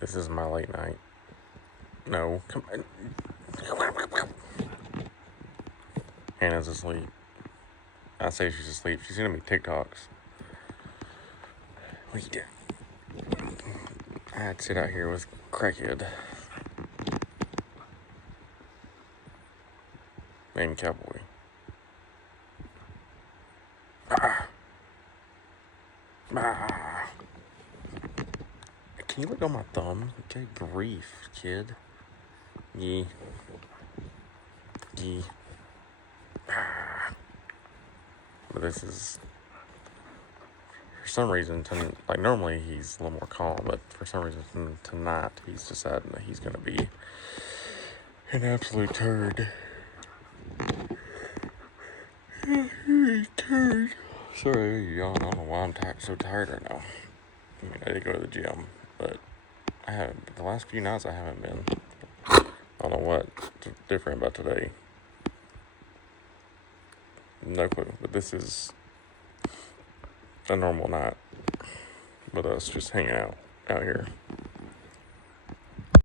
This is my late night. No, come on. Hannah's asleep. I say she's asleep. She's sending me TikToks. What you doing? I had to sit out here with crackhead named Cowboy. Can you look on my thumb? Good grief, kid. Yee. But this is, for some reason, like normally he's a little more calm, but for some reason tonight he's deciding that he's gonna be an absolute turd. Turd. Sorry, I yawn. I don't know why I'm so tired right now. I mean, I did go to the gym, but I haven't. The last few nights I haven't been. I don't know what's different about today. No clue. But this is a normal night with us just hanging out here.